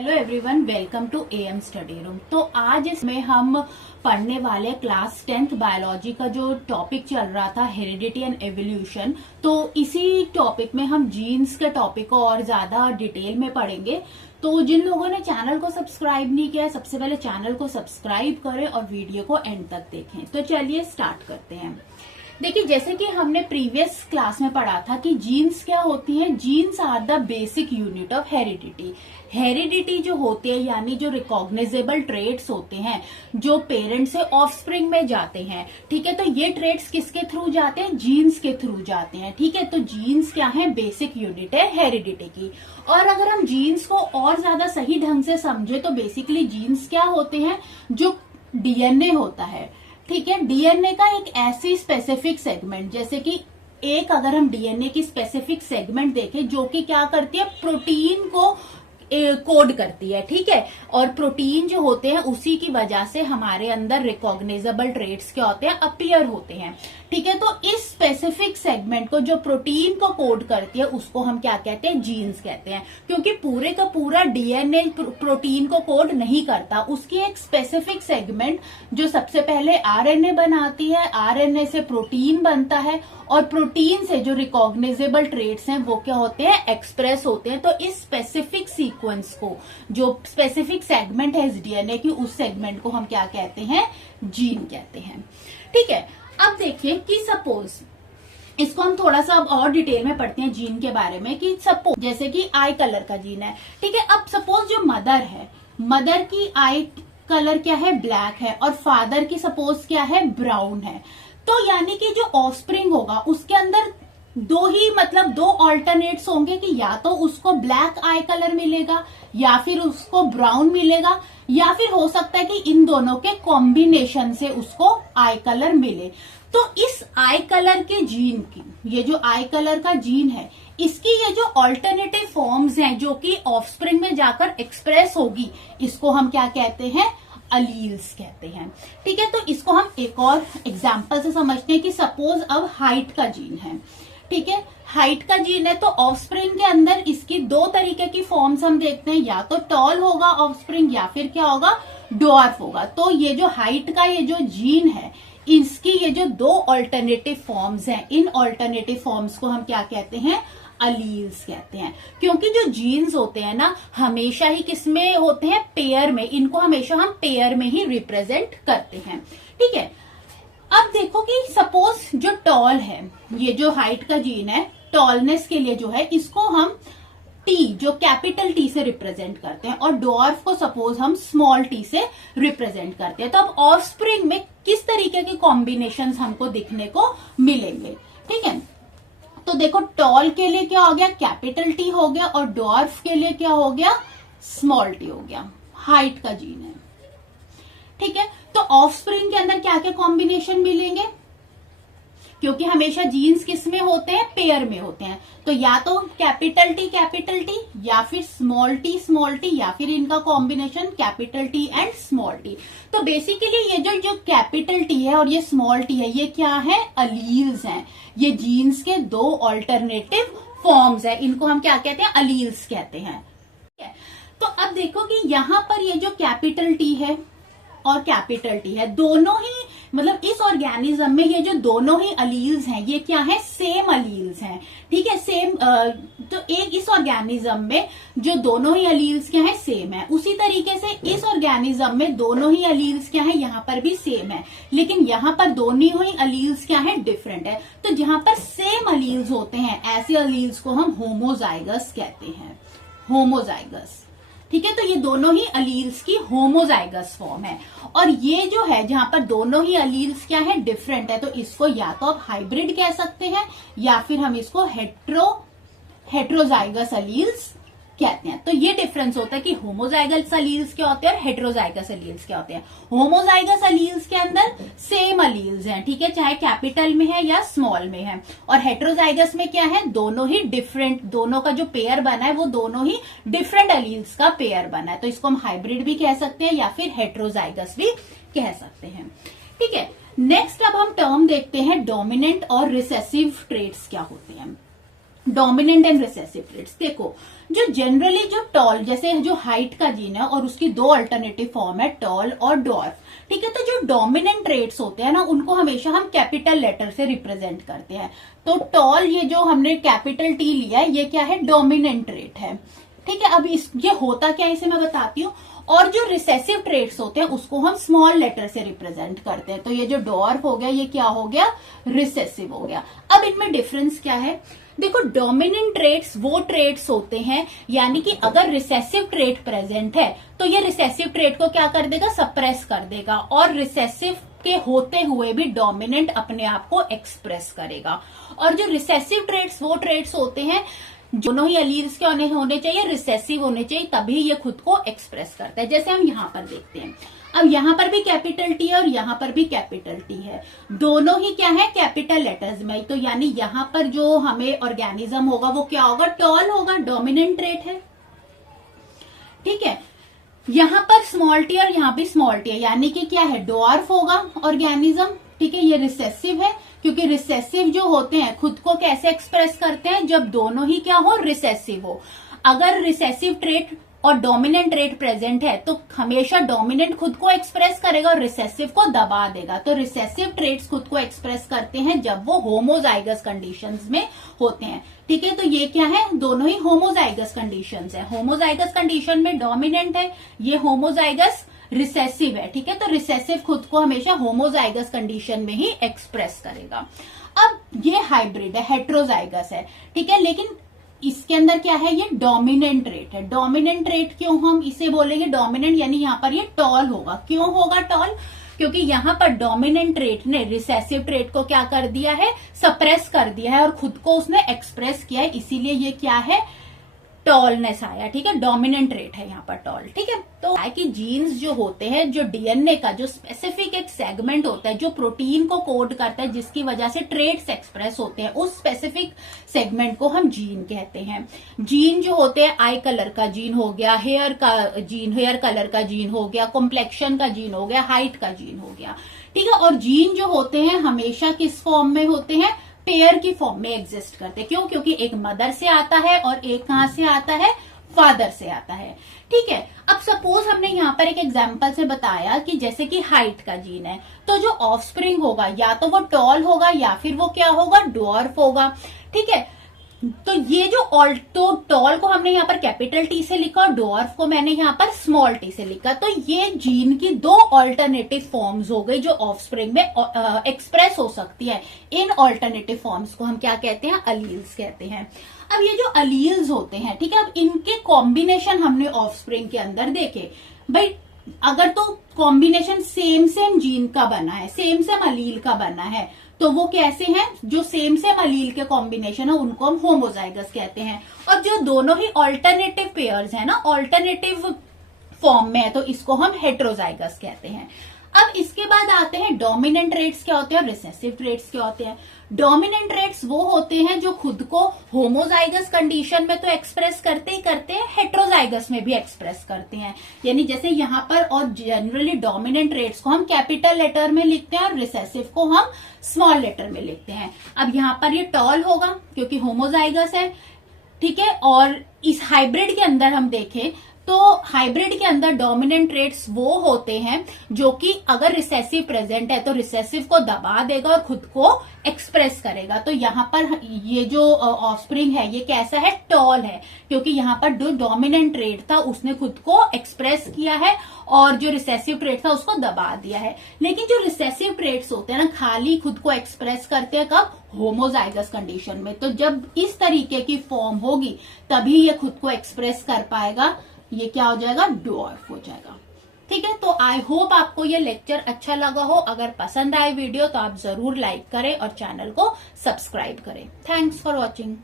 Hello everyone, welcome to AM study room. तो आज इसमें हम पढ़ने वाले क्लास 10th बायोलॉजी का जो टॉपिक चल रहा था हेरिडिटी एंड एवोल्यूशन। तो इसी टॉपिक में हम जीन्स के टॉपिक को और ज्यादा डिटेल में पढ़ेंगे। तो जिन लोगों ने चैनल को सब्सक्राइब नहीं किया है, सबसे पहले चैनल को सब्सक्राइब करें और वीडियो को एंड तक देखें। तो चलिए स्टार्ट करते हैं। देखिए, जैसे कि हमने प्रीवियस क्लास में पढ़ा था कि जीन्स क्या होती हैं। Genes are the basic unit of heredity. Heredity जो होती है यानी जो रिकॉग्नाइजेबल ट्रेट्स होते हैं जो पेरेंट से ऑफस्प्रिंग में जाते हैं, ठीक है। तो ये ट्रेट्स किसके थ्रू जाते हैं? जीन्स के थ्रू जाते हैं, ठीक है। तो जीन्स क्या है? बेसिक यूनिट है हेरिडिटी की। और अगर हम जीन्स को और ज्यादा सही ढंग से समझे तो बेसिकली जीन्स क्या होते हैं? जो डीएनए होता है, ठीक है। डीएनए का एक ऐसी स्पेसिफिक सेगमेंट, जैसे कि एक अगर हम डीएनए की स्पेसिफिक सेगमेंट देखें जो कि क्या करती है, प्रोटीन को कोड करती है, ठीक है। और प्रोटीन जो होते हैं उसी की वजह से हमारे अंदर रिकॉग्नाइजेबल ट्रेट्स क्या होते हैं, अपीयर होते हैं, ठीक है। तो इस स्पेसिफिक सेगमेंट को जो प्रोटीन को कोड करती है उसको हम क्या कहते हैं? जीन्स कहते हैं। क्योंकि पूरे का पूरा डीएनए प्रोटीन को कोड नहीं करता, उसकी एक स्पेसिफिक सेगमेंट जो सबसे पहले आरएनए बनाती है, आरएनए से प्रोटीन बनता है और प्रोटीन से जो रिकॉग्नाइजेबल ट्रेट्स हैं वो क्या होते हैं? एक्सप्रेस होते हैं। तो इस स्पेसिफिक सीक्वेंस को, जो स्पेसिफिक सेगमेंट है इस डीएनए की, उस सेगमेंट को हम क्या कहते हैं? जीन कहते हैं, ठीक है। अब देखिए कि सपोज इसको हम थोड़ा सा अब और डिटेल में पढ़ते हैं जीन के बारे में। कि सपोज जैसे कि आई कलर का जीन है, ठीक है। अब सपोज जो मदर है, मदर की आई कलर क्या है? ब्लैक है। और फादर की सपोज क्या है? ब्राउन है। तो यानी कि जो ऑफस्प्रिंग होगा उसके अंदर दो ऑल्टरनेट्स होंगे कि या तो उसको ब्लैक आई कलर मिलेगा या फिर उसको ब्राउन मिलेगा, या फिर हो सकता है कि इन दोनों के कॉम्बिनेशन से उसको आई कलर मिले। तो इस आई कलर के जीन की, ये जो आई कलर का जीन है, इसकी ये जो ऑल्टरनेटिव फॉर्म्स हैं जो कि ऑफस्प्रिंग में जाकर एक्सप्रेस होगी, इसको हम क्या कहते हैं? अलील्स कहते हैं, ठीक है। तो इसको हम एक और एग्जांपल से समझते हैं कि सपोज अब हाइट का जीन है, ठीक है। हाइट का जीन है तो ऑफस्प्रिंग के अंदर इसकी दो तरीके की फॉर्म्स हम देखते हैं, या तो टॉल होगा ऑफस्प्रिंग या फिर क्या होगा? ड्वार्फ होगा। तो ये जो हाइट का ये जो जीन है, इसकी ये जो दो ऑल्टरनेटिव फॉर्म्स हैं, इन ऑल्टरनेटिव फॉर्म्स को हम क्या कहते हैं? अलील्स कहते हैं। क्योंकि जो जीन्स होते हैं ना, हमेशा ही किसमें होते हैं? पेयर में। इनको हमेशा हम पेयर में ही रिप्रेजेंट करते हैं, ठीक है। अब देखो कि सपोज जो टॉल है, ये जो हाइट का जीन है, टॉलनेस के लिए जो है, इसको हम टी, जो कैपिटल टी से रिप्रेजेंट करते हैं, और डॉर्फ को सपोज हम स्मॉल टी से रिप्रेजेंट करते हैं। तो अब ऑफस्प्रिंग में किस तरीके के कॉम्बिनेशंस हमको दिखने को मिलेंगे, ठीक है। तो देखो, टॉल के लिए क्या हो गया? कैपिटल टी हो गया। और डॉर्फ के लिए क्या हो गया? स्मॉल टी हो गया। हाइट का जीन है, ठीक है। तो ऑफस्प्रिंग के अंदर क्या क्या कॉम्बिनेशन मिलेंगे? क्योंकि हमेशा जीन्स किस में होते हैं? पेयर में होते हैं। तो या तो कैपिटल टी या फिर स्मॉल टी या फिर इनका combination capital T and small T. तो बेसिकली ये जो कैपिटल टी है और ये स्मॉल टी है, ये क्या है? अलील्स हैं। ये जीन्स के दो ऑल्टरनेटिव फॉर्म्स है, इनको हम क्या कहते हैं? अलील्स कहते हैं, ठीक है। तो अब देखो कि यहां पर ये जो कैपिटल टी है और कैपिटल टी है, दोनों ही मतलब इस ऑर्गेनिज्म में ये जो दोनों ही अलील्स हैं, ये क्या है? सेम अलील्स हैं, ठीक है। सेम तो एक इस ऑर्गेनिज्म में जो दोनों ही अलील्स क्या है? सेम है। उसी तरीके से इस ऑर्गेनिज्म में दोनों ही अलील्स क्या है? यहाँ पर भी सेम है। लेकिन यहाँ पर दोनों ही अलील्स क्या है? डिफरेंट है। तो जहां पर सेम अलील्स होते हैं, ऐसे अलील्स को हम होमोजाइगस कहते हैं। होमोजाइगस, ठीक है। तो ये दोनों ही अलील्स की होमोजाइगस फॉर्म है। और ये जो है जहां पर दोनों ही अलील्स क्या है? डिफरेंट है, तो इसको या तो आप हाइब्रिड कह सकते हैं या फिर हम इसको हेट्रोजाइगस अलील्स कहते हैं। तो ये डिफरेंस होता है कि होमोजाइगस अलील्स क्या होते हैं और हेट्रोजाइगस अलील्स क्या होते हैं। होमोजाइगस अलील्स के अंदर सेम अलील्स हैं, ठीक है, चाहे कैपिटल में है या स्मॉल में है। और हेट्रोजाइगस में क्या है? दोनों ही डिफरेंट, दोनों का जो पेयर बना है वो दोनों ही डिफरेंट अलील्स का पेयर बना है। तो इसको हम हाइब्रिड भी कह सकते हैं या फिर हेट्रोजाइगस भी कह सकते हैं, ठीक है। नेक्स्ट अब हम टर्म देखते हैं डोमिनेंट और रिसेसिव ट्रेट्स क्या होते हैं। Dominant and recessive traits. देखो जो जनरली जो टॉल, जैसे जो हाइट का जीन है और उसकी दो अल्टरनेटिव फॉर्म है टॉल और डॉर्फ, ठीक है। तो जो डोमिनेंट ट्रेट्स होते हैं ना उनको हमेशा हम कैपिटल लेटर से रिप्रेजेंट करते हैं। तो टॉल, ये जो हमने कैपिटल टी लिया है, ये क्या है, डोमिनेंट ट्रेट है, ठीक है। अब ये होता क्या है इसे मैं बताती हूँ। और जो रिसेसिव ट्रेट्स होते हैं उसको हम स्मॉल लेटर से रिप्रेजेंट करते हैं। तो ये जो डॉर्फ हो गया ये क्या हो गया, रिसेसिव हो गया। अब इनमें डिफरेंस क्या है, देखो डोमिनेंट ट्रेट्स वो ट्रेट्स होते हैं, यानी कि अगर रिसेसिव ट्रेट प्रेजेंट है तो ये रिसेसिव ट्रेट को क्या कर देगा, सप्रेस कर देगा, और रिसेसिव के होते हुए भी डोमिनेंट अपने आप को एक्सप्रेस करेगा। और जो रिसेसिव ट्रेट्स वो ट्रेट्स होते हैं, दोनों ही अलील्स के होने चाहिए, रिसेसिव होने चाहिए, तभी ये खुद को एक्सप्रेस करता है। जैसे हम यहां पर देखते हैं, अब यहां पर भी कैपिटल टी है और यहां पर भी कैपिटल टी है, दोनों ही क्या है, कैपिटल लेटर्स में। तो यानी यहां पर जो हमें ऑर्गेनिज्म होगा वो क्या होगा, टॉल होगा, डोमिनेंट ट्रेट है, ठीक है। यहां पर स्मॉल टी और यहां भी स्मॉल टी है, यानी कि क्या है, डॉर्फ होगा ऑर्गेनिज्म, ठीक है। ये रिसेसिव है, क्योंकि रिसेसिव जो होते हैं खुद को कैसे एक्सप्रेस करते हैं, जब दोनों ही क्या हो, रिसेसिव हो। अगर रिसेसिव ट्रेट और डोमिनेंट ट्रेट प्रेजेंट है तो हमेशा डोमिनेंट खुद को एक्सप्रेस करेगा और रिसेसिव को दबा देगा। तो रिसेसिव ट्रेट्स खुद को एक्सप्रेस करते हैं जब वो होमोजाइगस कंडीशंस में होते हैं, ठीक है। तो ये क्या है, दोनों ही होमोजाइगस कंडीशंस है। होमोजाइगस कंडीशन में डोमिनेंट है, ये होमोजाइगस रिसेसिव है, ठीक है। तो रिसेसिव खुद को हमेशा होमोजाइगस कंडीशन में ही एक्सप्रेस करेगा। अब ये हाइब्रिड है, हेट्रोजाइगस है, ठीक है, लेकिन इसके अंदर क्या है, ये डोमिनेंट ट्रेट है। डोमिनेंट ट्रेट क्यों हम इसे बोलेंगे डोमिनेंट, यानी यहां पर ये टॉल होगा। क्यों होगा टॉल, क्योंकि यहां पर डोमिनेंट ट्रेट ने रिसेसिव ट्रेट को क्या कर दिया है, सप्रेस कर दिया है और खुद को उसने एक्सप्रेस किया है, इसीलिए ये क्या है, टॉलनेस आया, ठीक है। डोमिनेंट ट्रेट है यहाँ पर टॉल, ठीक है। तो है कि जीन्स जो होते हैं, जो डीएनए का जो स्पेसिफिक एक सेगमेंट होता है जो प्रोटीन को कोड करता है, जिसकी वजह से ट्रेट्स एक्सप्रेस होते हैं, उस स्पेसिफिक सेगमेंट को हम जीन कहते हैं। जीन जो होते हैं, आई कलर का जीन हो गया, हेयर का जीन, हेयर कलर का जीन हो गया, कॉम्प्लेक्शन का जीन हो गया, हाइट का जीन हो गया, ठीक है। और जीन जो होते हैं हमेशा किस फॉर्म में होते हैं, पेयर की फॉर्म में एग्जिस्ट करते हैं। क्यों, क्योंकि एक मदर से आता है और एक कहां से आता है, फादर से आता है, ठीक है। अब सपोज हमने यहाँ पर एक एग्जांपल से बताया कि जैसे कि हाइट का जीन है, तो जो ऑफस्प्रिंग होगा या तो वो टॉल होगा या फिर वो क्या होगा, डॉर्फ होगा, ठीक है। तो ये जो तो टॉल को हमने यहाँ पर कैपिटल टी से लिखा और डॉर्फ को मैंने यहाँ पर स्मॉल टी से लिखा। तो ये जीन की दो ऑल्टरनेटिव फॉर्म्स हो गई जो ऑफस्प्रिंग में एक्सप्रेस हो सकती है। इन ऑल्टरनेटिव फॉर्म्स को हम क्या कहते हैं, अलील्स कहते हैं। अब ये जो अलील्स होते हैं, ठीक है, अब इनके कॉम्बिनेशन हमने ऑफस्प्रिंग के अंदर देखे। भाई अगर तो कॉम्बिनेशन सेम जीन का बना है, सेम अलील का बना है, तो वो कैसे हैं, जो सेम अलील के कॉम्बिनेशन है उनको हम होमोजाइगस कहते हैं। और जो दोनों ही ऑल्टरनेटिव पेयर्स है ना, ऑल्टरनेटिव फॉर्म में है, तो इसको हम हेट्रोजाइगस कहते हैं। अब इसके बाद आते हैं डोमिनेंट ट्रेट्स क्या होते हैं और रिसेसिव ट्रेट्स क्या होते हैं। डोमिनेंट ट्रेट्स वो होते हैं जो खुद को होमोजाइगस कंडीशन में तो एक्सप्रेस करते ही करते हैं, हेट्रोजाइगस में भी एक्सप्रेस करते हैं। यानी जैसे यहाँ पर, और जनरली डोमिनेंट ट्रेट्स को हम कैपिटल लेटर में लिखते हैं और रिसेसिव को हम स्मॉल लेटर में लिखते हैं। अब यहाँ पर ये टॉल होगा क्योंकि होमोजाइगस है, ठीक है। और इस हाइब्रिड के अंदर हम देखें तो हाइब्रिड के अंदर डोमिनेंट ट्रेट्स वो होते हैं जो कि अगर रिसेसिव प्रेजेंट है तो रिसेसिव को दबा देगा और खुद को एक्सप्रेस करेगा। तो यहाँ पर ये जो ऑफस्प्रिंग है ये कैसा है, टॉल है, क्योंकि यहाँ पर जो डोमिनेंट ट्रेट था उसने खुद को एक्सप्रेस किया है और जो रिसेसिव ट्रेट था उसको दबा दिया है। लेकिन जो रिसेसिव ट्रेट्स होते हैं ना, खाली खुद को एक्सप्रेस करते हैं कब, होमोजाइगस कंडीशन में। तो जब इस तरीके की फॉर्म होगी तभी ये खुद को एक्सप्रेस कर पाएगा, ये क्या हो जाएगा, डॉर्फ हो जाएगा, ठीक है। तो आई होप आपको ये लेक्चर अच्छा लगा हो। अगर पसंद आए वीडियो तो आप जरूर लाइक करें और चैनल को सब्सक्राइब करें। Thanks for watching.